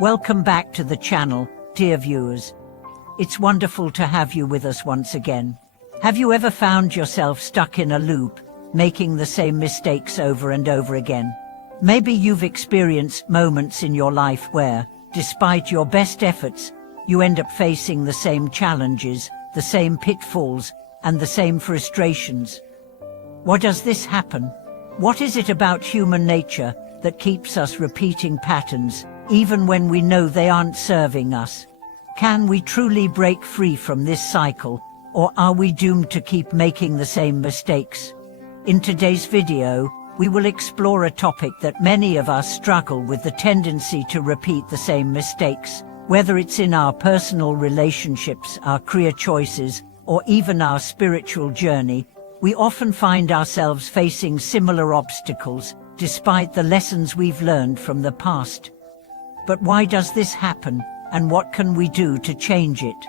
Welcome back to the channel, dear viewers. It's wonderful to have you with us once again. Have you ever found yourself stuck in a loop, making the same mistakes over and over again? Maybe you've experienced moments in your life where, despite your best efforts, you end up facing the same challenges, the same pitfalls, and the same frustrations. Why does this happen? What is it about human nature that keeps us repeating patterns, even when we know they aren't serving us? Can we truly break free from this cycle, or are we doomed to keep making the same mistakes? In today's video, we will explore a topic that many of us struggle with: the tendency to repeat the same mistakes. Whether it's in our personal relationships, our career choices, or even our spiritual journey, we often find ourselves facing similar obstacles, despite the lessons we've learned from the past. But why does this happen, and what can we do to change it?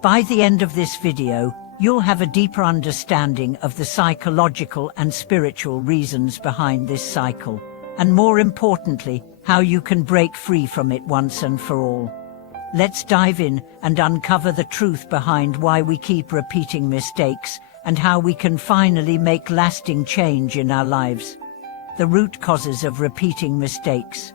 By the end of this video, you'll have a deeper understanding of the psychological and spiritual reasons behind this cycle, and more importantly, how you can break free from it once and for all. Let's dive in and uncover the truth behind why we keep repeating mistakes, and how we can finally make lasting change in our lives. The root causes of repeating mistakes.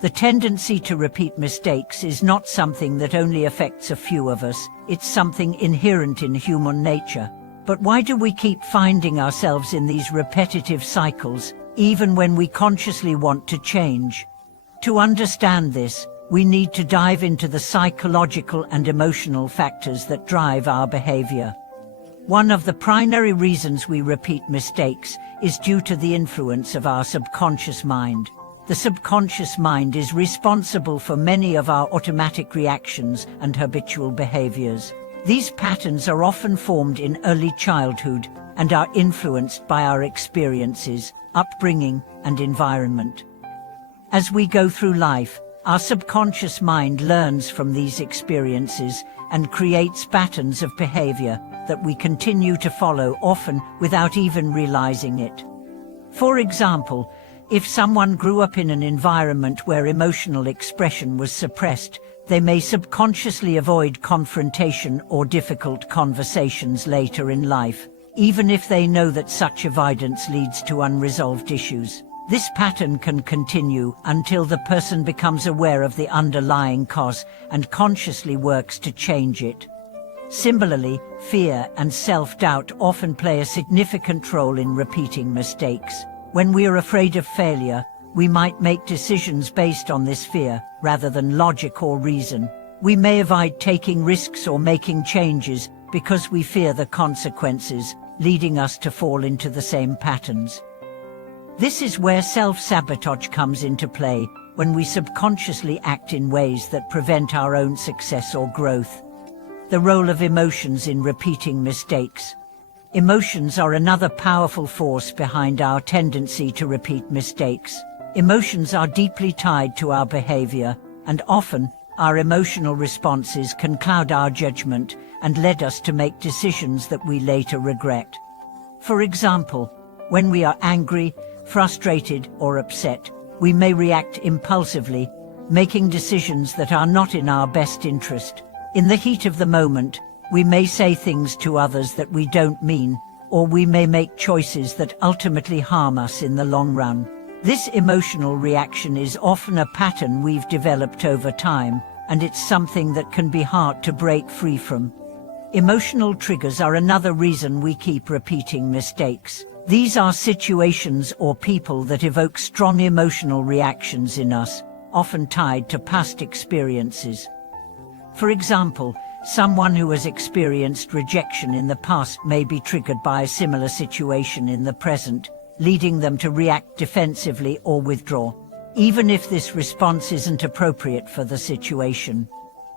The tendency to repeat mistakes is not something that only affects a few of us, it's something inherent in human nature. But why do we keep finding ourselves in these repetitive cycles, even when we consciously want to change? To understand this, we need to dive into the psychological and emotional factors that drive our behavior. One of the primary reasons we repeat mistakes is due to the influence of our subconscious mind. The subconscious mind is responsible for many of our automatic reactions and habitual behaviors. These patterns are often formed in early childhood and are influenced by our experiences, upbringing, and environment. As we go through life, our subconscious mind learns from these experiences and creates patterns of behavior that we continue to follow, often without even realizing it. For example, if someone grew up in an environment where emotional expression was suppressed, they may subconsciously avoid confrontation or difficult conversations later in life, even if they know that such avoidance leads to unresolved issues. This pattern can continue until the person becomes aware of the underlying cause and consciously works to change it. Similarly, fear and self-doubt often play a significant role in repeating mistakes. When we are afraid of failure, we might make decisions based on this fear, rather than logic or reason. We may avoid taking risks or making changes because we fear the consequences, leading us to fall into the same patterns. This is where self-sabotage comes into play, when we subconsciously act in ways that prevent our own success or growth. The role of emotions in repeating mistakes. Emotions are another powerful force behind our tendency to repeat mistakes. Emotions are deeply tied to our behavior, and often, our emotional responses can cloud our judgment and lead us to make decisions that we later regret. For example, when we are angry, frustrated, or upset, we may react impulsively, making decisions that are not in our best interest. In the heat of the moment, we may say things to others that we don't mean, or we may make choices that ultimately harm us in the long run. This emotional reaction is often a pattern we've developed over time, and it's something that can be hard to break free from. Emotional triggers are another reason we keep repeating mistakes. These are situations or people that evoke strong emotional reactions in us, often tied to past experiences. For example, someone who has experienced rejection in the past may be triggered by a similar situation in the present, leading them to react defensively or withdraw, even if this response isn't appropriate for the situation.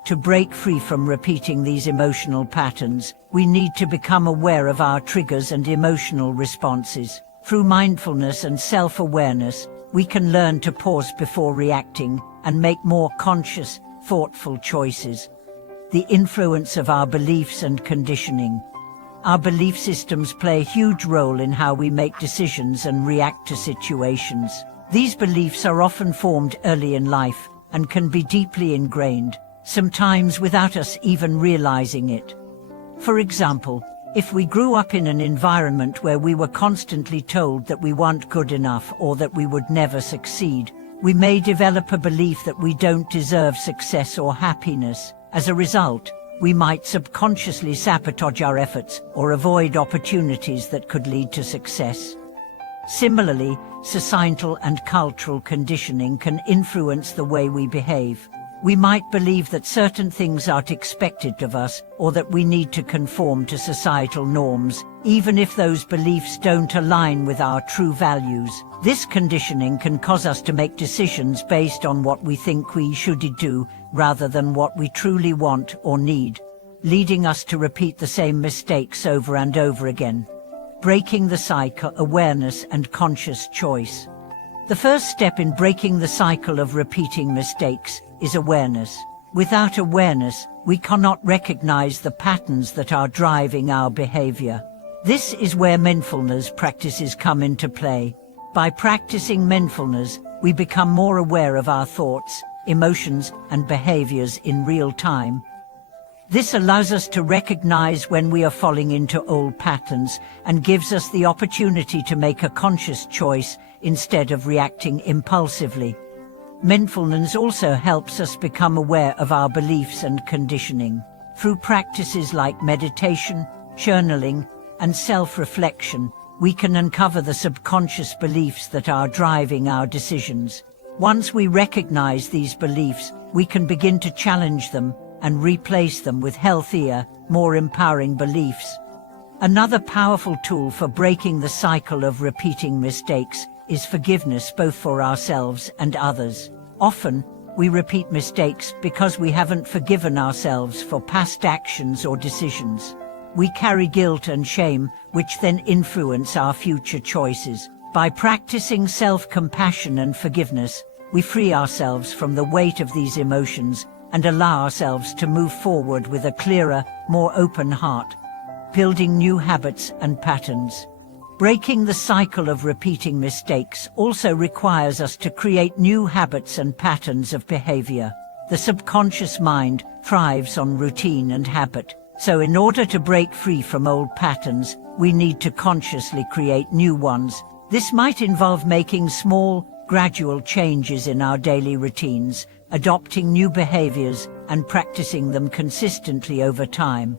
To break free from repeating these emotional patterns, we need to become aware of our triggers and emotional responses. Through mindfulness and self-awareness, we can learn to pause before reacting and make more conscious, thoughtful choices. The influence of our beliefs and conditioning. Our belief systems play a huge role in how we make decisions and react to situations. These beliefs are often formed early in life, and can be deeply ingrained, sometimes without us even realizing it. For example, if we grew up in an environment where we were constantly told that we weren't good enough or that we would never succeed, we may develop a belief that we don't deserve success or happiness. As a result, we might subconsciously sabotage our efforts or avoid opportunities that could lead to success. Similarly, societal and cultural conditioning can influence the way we behave. We might believe that certain things aren't expected of us, or that we need to conform to societal norms, even if those beliefs don't align with our true values. This conditioning can cause us to make decisions based on what we think we should do, rather than what we truly want or need, leading us to repeat the same mistakes over and over again. Breaking the cycle: awareness and conscious choice. The first step in breaking the cycle of repeating mistakes is awareness. Without awareness, we cannot recognize the patterns that are driving our behavior. This is where mindfulness practices come into play. By practicing mindfulness, we become more aware of our thoughts, emotions, and behaviors in real time. This allows us to recognize when we are falling into old patterns and gives us the opportunity to make a conscious choice instead of reacting impulsively. Mindfulness also helps us become aware of our beliefs and conditioning. Through practices like meditation, journaling, and self-reflection, we can uncover the subconscious beliefs that are driving our decisions. Once we recognize these beliefs, we can begin to challenge them and replace them with healthier, more empowering beliefs. Another powerful tool for breaking the cycle of repeating mistakes is forgiveness, both for ourselves and others. Often, we repeat mistakes because we haven't forgiven ourselves for past actions or decisions. We carry guilt and shame, which then influence our future choices. By practicing self-compassion and forgiveness, we free ourselves from the weight of these emotions and allow ourselves to move forward with a clearer, more open heart, building new habits and patterns. Breaking the cycle of repeating mistakes also requires us to create new habits and patterns of behavior. The subconscious mind thrives on routine and habit, so in order to break free from old patterns, we need to consciously create new ones. This might involve making small, gradual changes in our daily routines, adopting new behaviors, and practicing them consistently over time.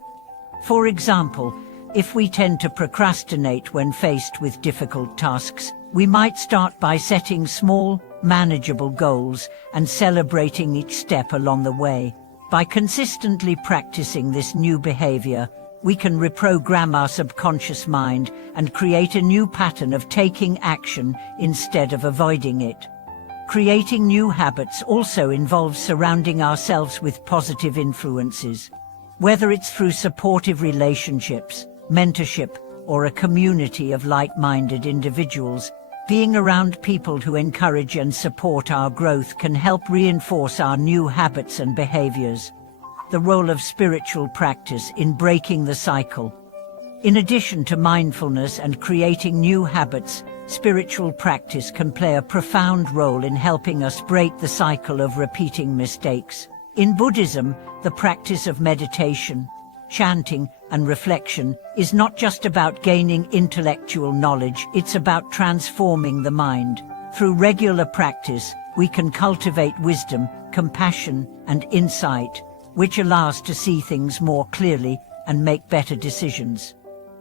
For example, if we tend to procrastinate when faced with difficult tasks, we might start by setting small, manageable goals and celebrating each step along the way. By consistently practicing this new behavior, we can reprogram our subconscious mind and create a new pattern of taking action instead of avoiding it. Creating new habits also involves surrounding ourselves with positive influences. Whether it's through supportive relationships, mentorship, or a community of like-minded individuals, being around people who encourage and support our growth can help reinforce our new habits and behaviors. The role of spiritual practice in breaking the cycle. In addition to mindfulness and creating new habits, spiritual practice can play a profound role in helping us break the cycle of repeating mistakes. In Buddhism, the practice of meditation, chanting, and reflection is not just about gaining intellectual knowledge, it's about transforming the mind. Through regular practice, we can cultivate wisdom, compassion, and insight, which allow us to see things more clearly and make better decisions.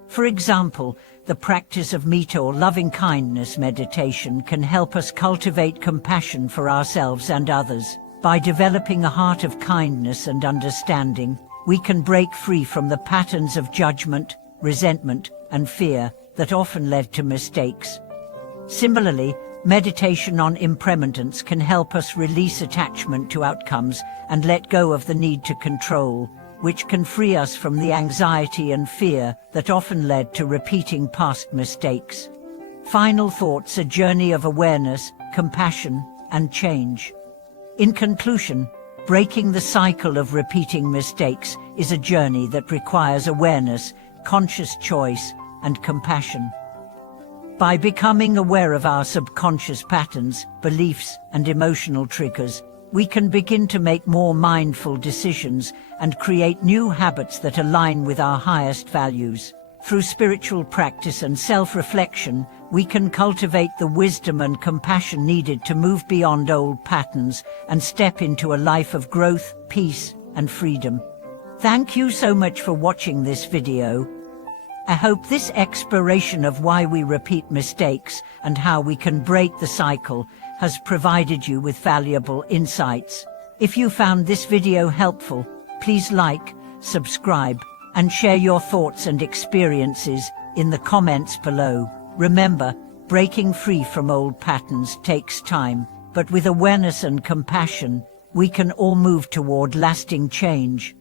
For example, the practice of metta or loving-kindness meditation can help us cultivate compassion for ourselves and others. By developing a heart of kindness and understanding, we can break free from the patterns of judgment, resentment, and fear that often led to mistakes. Similarly, meditation on impermanence can help us release attachment to outcomes and let go of the need to control, which can free us from the anxiety and fear that often led to repeating past mistakes. Final thoughts: a journey of awareness, compassion, and change. In conclusion, breaking the cycle of repeating mistakes is a journey that requires awareness, conscious choice, and compassion. By becoming aware of our subconscious patterns, beliefs, and emotional triggers, we can begin to make more mindful decisions and create new habits that align with our highest values. Through spiritual practice and self-reflection, we can cultivate the wisdom and compassion needed to move beyond old patterns and step into a life of growth, peace, and freedom. Thank you so much for watching this video. I hope this exploration of why we repeat mistakes and how we can break the cycle has provided you with valuable insights. If you found this video helpful, please like, subscribe, and share your thoughts and experiences in the comments below. Remember, breaking free from old patterns takes time, but with awareness and compassion, we can all move toward lasting change.